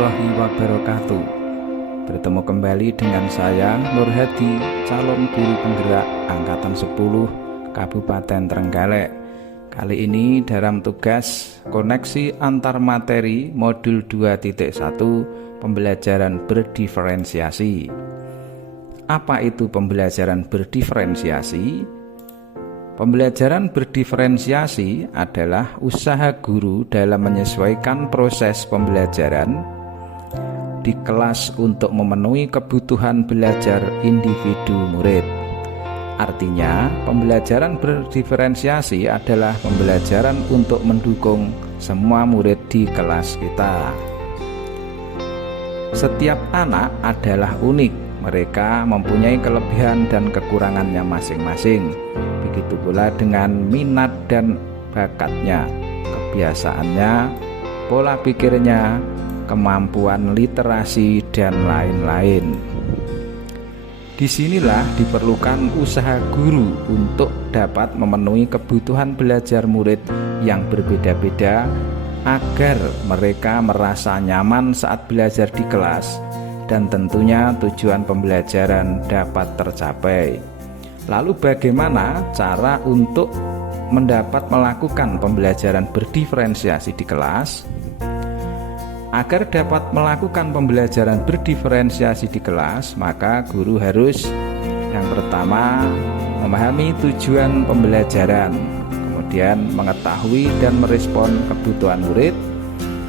warahmatullahi wabarakatuh. Bertemu kembali dengan saya Nur Hadi, calon guru penggerak angkatan 10 Kabupaten Trenggalek. Kali ini dalam tugas koneksi antar materi modul 2.1 pembelajaran berdiferensiasi. Apa itu pembelajaran berdiferensiasi? Pembelajaran berdiferensiasi adalah usaha guru dalam menyesuaikan proses pembelajaran di kelas untuk memenuhi kebutuhan belajar individu murid. Artinya, pembelajaran berdiferensiasi adalah pembelajaran untuk mendukung semua murid di kelas kita. Setiap anak adalah unik. Mereka mempunyai kelebihan dan kekurangannya masing-masing. Begitu pula dengan minat dan bakatnya, kebiasaannya, pola pikirnya, kemampuan literasi, dan lain-lain. Disinilah diperlukan usaha guru untuk dapat memenuhi kebutuhan belajar murid yang berbeda-beda agar mereka merasa nyaman saat belajar di kelas dan tentunya tujuan pembelajaran dapat tercapai. Lalu bagaimana cara untuk melakukan pembelajaran berdiferensiasi di kelas? Agar dapat melakukan pembelajaran berdiferensiasi di kelas, maka guru harus yang pertama memahami tujuan pembelajaran, kemudian mengetahui dan merespon kebutuhan murid,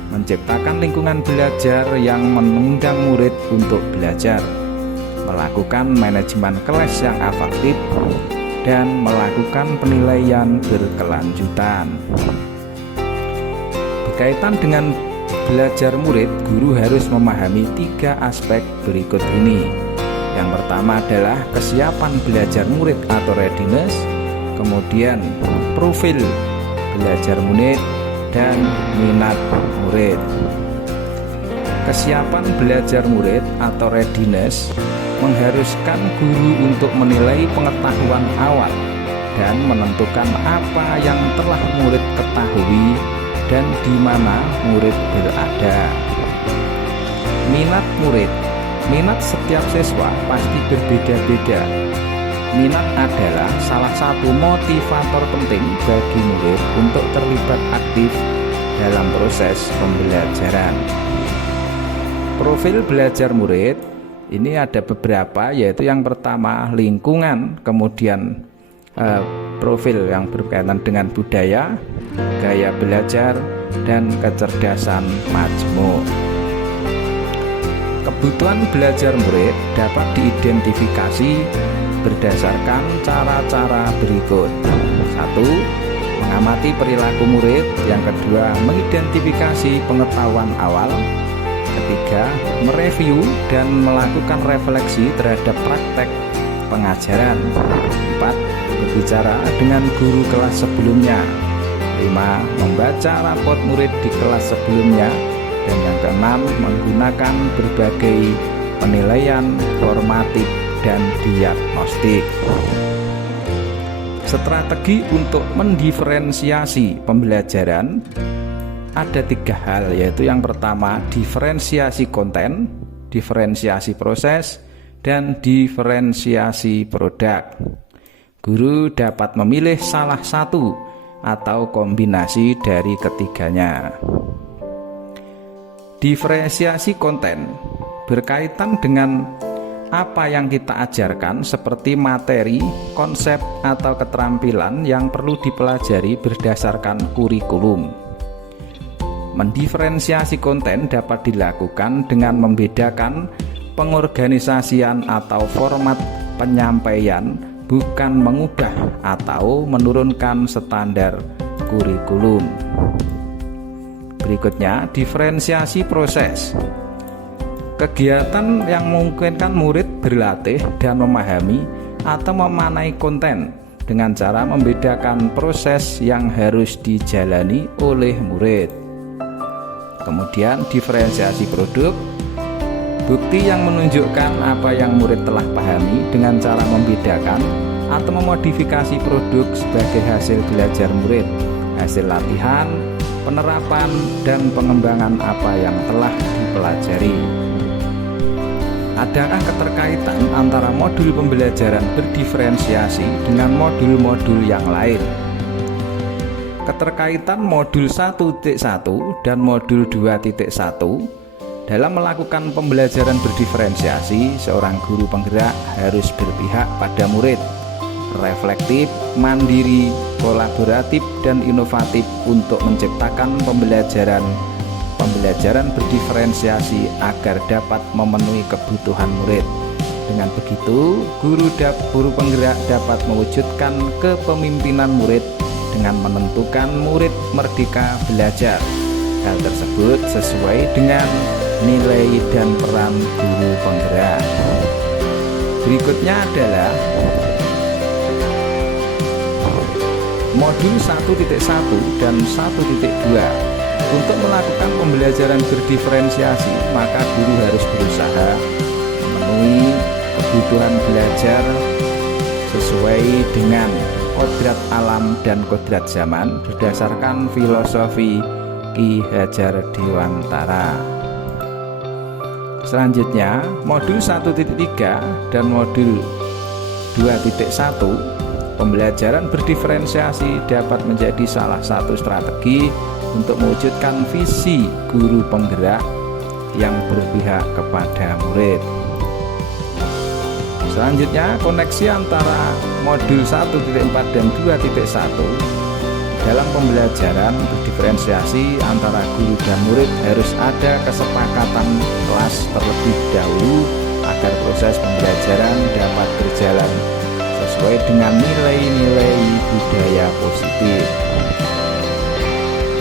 menciptakan lingkungan belajar yang mengundang murid untuk belajar, melakukan manajemen kelas yang efektif, dan melakukan penilaian berkelanjutan. Berkaitan dengan belajar murid, guru harus memahami 3 aspek berikut ini. Yang pertama adalah kesiapan belajar murid atau readiness, kemudian profil belajar murid, dan minat murid. Kesiapan belajar murid atau readiness mengharuskan guru untuk menilai pengetahuan awal dan menentukan apa yang telah murid ketahui dan di mana murid berada. Minat murid. Minat setiap siswa pasti berbeda-beda. Minat adalah salah satu motivator penting bagi murid untuk terlibat aktif dalam proses pembelajaran. Profil belajar murid ini ada beberapa, yaitu yang pertama lingkungan, kemudian profil yang berkaitan dengan budaya, gaya belajar, dan kecerdasan majmuk. Kebutuhan belajar murid dapat diidentifikasi berdasarkan cara-cara berikut. 1. Mengamati perilaku murid. Yang kedua, mengidentifikasi pengetahuan awal. Ketiga, mereview dan melakukan refleksi terhadap praktek pengajaran. 4. Berbicara dengan guru kelas sebelumnya. 5. Membaca rapot murid di kelas sebelumnya. Dan yang keenam, menggunakan berbagai penilaian formatif dan diagnostik. Strategi untuk mendiferensiasi pembelajaran ada 3 hal, yaitu yang pertama diferensiasi konten, diferensiasi proses, dan diferensiasi produk. Guru dapat memilih salah satu atau kombinasi dari ketiganya. Diferensiasi konten berkaitan dengan apa yang kita ajarkan seperti materi, konsep, atau keterampilan yang perlu dipelajari berdasarkan kurikulum. Mendiferensiasi konten dapat dilakukan dengan membedakan pengorganisasian atau format penyampaian, bukan mengubah atau menurunkan standar kurikulum. Berikutnya, diferensiasi proses. Kegiatan yang memungkinkan murid berlatih dan memahami atau memaknai konten dengan cara membedakan proses yang harus dijalani oleh murid. Kemudian diferensiasi produk. Bukti yang menunjukkan apa yang murid telah pahami dengan cara membedakan atau memodifikasi produk sebagai hasil belajar murid, hasil latihan, penerapan dan pengembangan apa yang telah dipelajari. Adakah keterkaitan antara modul pembelajaran berdiferensiasi dengan modul-modul yang lain? Keterkaitan modul 1.1 dan modul 2.1 dalam melakukan pembelajaran berdiferensiasi, seorang guru penggerak harus berpihak pada murid, reflektif, mandiri, kolaboratif, dan inovatif untuk menciptakan pembelajaran berdiferensiasi agar dapat memenuhi kebutuhan murid. Dengan begitu, guru penggerak dapat mewujudkan kepemimpinan murid dengan menentukan murid merdeka belajar. Hal tersebut sesuai dengan nilai dan peran guru penggerak. Berikutnya adalah modul 1.1 dan 1.2. Untuk melakukan pembelajaran berdiferensiasi, maka guru harus berusaha memenuhi kebutuhan belajar sesuai dengan kodrat alam dan kodrat zaman berdasarkan filosofi Ki Hajar Dewantara. Selanjutnya, modul 1.3 dan modul 2.1, pembelajaran berdiferensiasi dapat menjadi salah satu strategi untuk mewujudkan visi guru penggerak yang berpihak kepada murid. Selanjutnya, koneksi antara modul 1.4 dan 2.1 dalam pembelajaran berdiferensiasi antara guru dan murid harus ada kesepakatan kelas terlebih dahulu agar proses pembelajaran dapat berjalan sesuai dengan nilai-nilai budaya positif.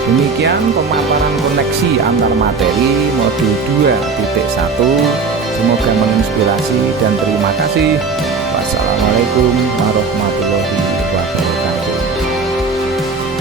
Demikian pemaparan koneksi antar materi modul 2.1. Semoga menginspirasi dan terima kasih. Wassalamualaikum warahmatullahi wabarakatuh.